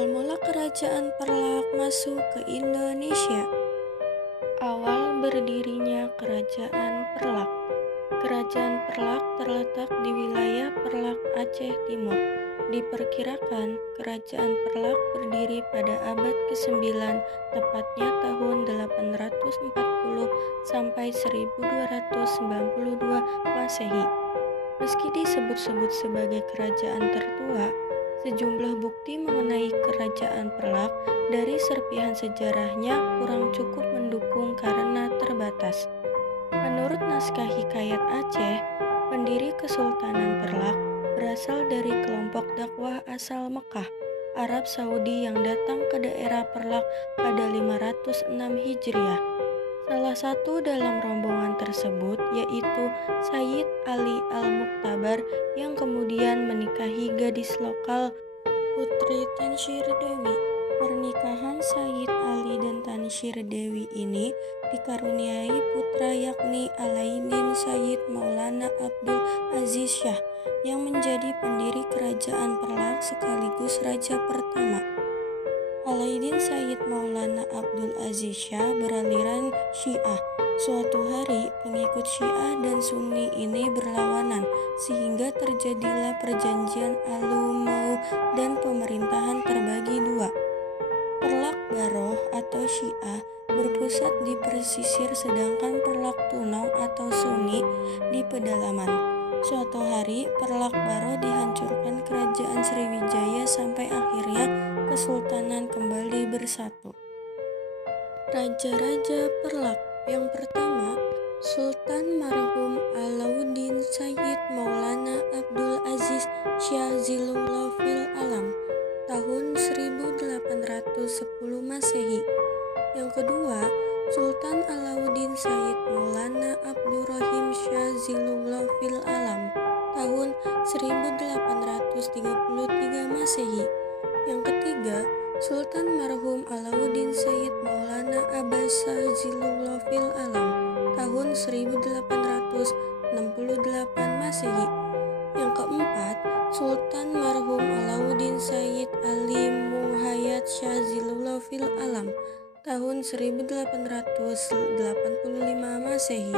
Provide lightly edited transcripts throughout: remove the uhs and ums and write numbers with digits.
Awal mula Kerajaan Perlak masuk ke Indonesia. Awal berdirinya Kerajaan Perlak. Kerajaan Perlak terletak di wilayah Perlak, Aceh Timur. Diperkirakan Kerajaan Perlak berdiri pada abad ke-9, tepatnya tahun 840 sampai 1292 Masehi. Meski disebut-sebut sebagai kerajaan tertua, sejumlah bukti mengenai Kerajaan Perlak dari serpihan sejarahnya kurang cukup mendukung karena terbatas. Menurut naskah Hikayat Aceh, pendiri Kesultanan Perlak berasal dari kelompok dakwah asal Mekah, Arab Saudi yang datang ke daerah Perlak pada 506 Hijriah. Salah satu dalam rombongan tersebut yaitu Sayyid Ali Al-Muktabar yang kemudian menikahi gadis lokal Putri Tansyir Dewi. Pernikahan Sayyid Ali dan Tansyir Dewi ini dikaruniai putra yakni Alaidin Sayyid Maulana Abdul Aziz Shah yang menjadi pendiri Kerajaan Perlak sekaligus raja pertama. Alaidin Sayyid Maulana Abdul Aziz Shah beraliran Syiah. Suatu hari, pengikut Syiah dan Sunni ini berlawanan, sehingga terjadilah perjanjian Al-Umayyah dan pemerintahan terbagi dua. Perlak Baroh atau Syiah berpusat di pesisir, sedangkan Perlak Tunong atau Sunni di pedalaman. Suatu hari, Perlak Baroh dihancurkan Kerajaan Sriwijaya sampai akhirnya Kesultanan kembali bersatu. Raja-raja Perlak yang pertama, Sultan marhum Alauddin Sayyid Maulana Abdul Aziz Shah Zilullah fil Alam tahun 1810 Masehi. Yang kedua, Sultan Alauddin Sayyid Maulana Abdurrahim Shah Zilullah fil Alam tahun 1833 Masehi. Yang ketiga, Sultan marhum Alauddin Sayyid Maulana Abbasah Zilullah fil Alam tahun 1868 Masehi. Yang keempat, Sultan marhum Alauddin Sayyid Ali Muhayyad Shah Zilullah fil Alam tahun 1885 Masehi.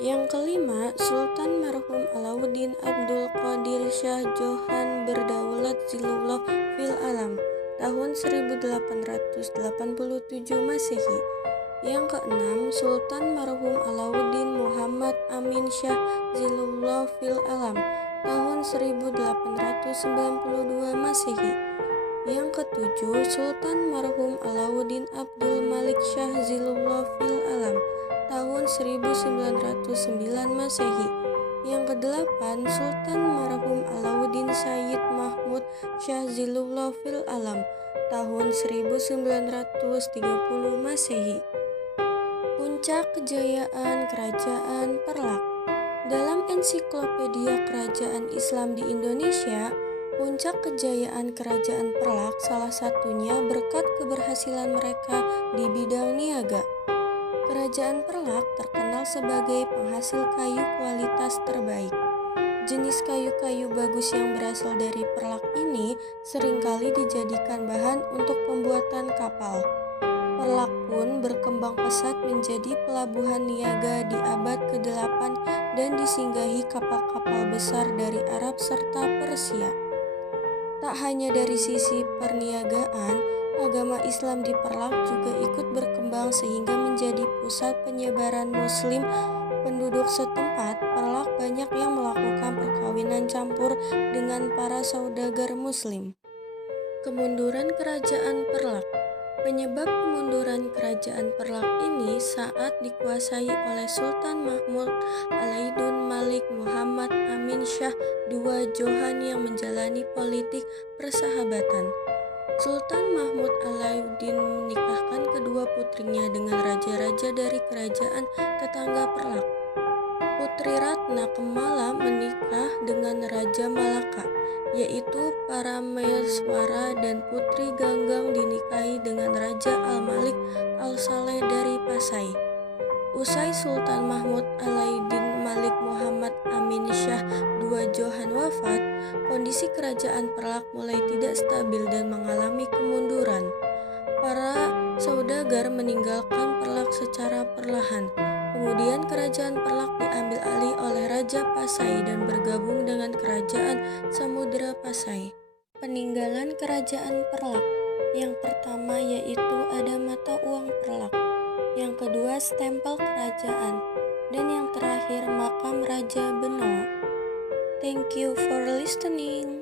Yang kelima, Sultan marhum Alauddin Abdul Qadir Shah Johan Berdaulat Zilullah fil Alam tahun 1887 Masehi. Yang keenam, Sultan marhum Alauddin Muhammad Amin Shah Zilullah fil Alam tahun 1892 Masehi. Yang ketujuh, Sultan marhum Alauddin Abdul Malik Shah Zilullah fil Alam tahun 1909 Masehi. Yang kedelapan, Sultan marhum Alauddin Sayyid Mahmud Shah Zilullah fil Alam tahun 1930 Masehi. Puncak kejayaan Kerajaan Perlak. Dalam ensiklopedia Kerajaan Islam di Indonesia, puncak kejayaan Kerajaan Perlak salah satunya berkat keberhasilan mereka di bidang niaga. Kerajaan Perlak terkenal sebagai penghasil kayu kualitas terbaik. Jenis kayu-kayu bagus yang berasal dari Perlak ini seringkali dijadikan bahan untuk pembuatan kapal. Perlak pun berkembang pesat menjadi pelabuhan niaga di abad ke-8 dan disinggahi kapal-kapal besar dari Arab serta Persia. Tak hanya dari sisi perniagaan, agama Islam di Perlak juga ikut berkembang sehingga menjadi pusat penyebaran Muslim. Penduduk setempat Perlak banyak yang melakukan perkawinan campur dengan para saudagar Muslim. Kemunduran Kerajaan Perlak. Penyebab kemunduran Kerajaan Perlak ini saat dikuasai oleh Sultan Mahmud Alaidun Malik Muhammad Amin Shah II Johan yang menjalani politik persahabatan. Sultan Mahmud Alauddin menikahkan kedua putrinya dengan raja-raja dari kerajaan tetangga Perlak. Putri Ratna Kemala menikah dengan Raja Malaka, yaitu Parameswara, dan Putri Ganggang dinikahi dengan Raja Al-Malik Al-Saleh dari Pasai. Usai Sultan Mahmud Alaidin Malik Muhammad Amin Shah II Johan wafat, kondisi kerajaan Perlak mulai tidak stabil dan mengalami kemunduran. Para saudagar meninggalkan Perlak secara perlahan. Kemudian kerajaan Perlak diambil alih oleh Raja Pasai dan bergabung dengan kerajaan Samudra Pasai. Peninggalan kerajaan Perlak. Yang pertama yaitu ada mata uang Perlak. Yang kedua stempel kerajaan. Dan yang terakhir makam Raja Benoa. Thank you for listening.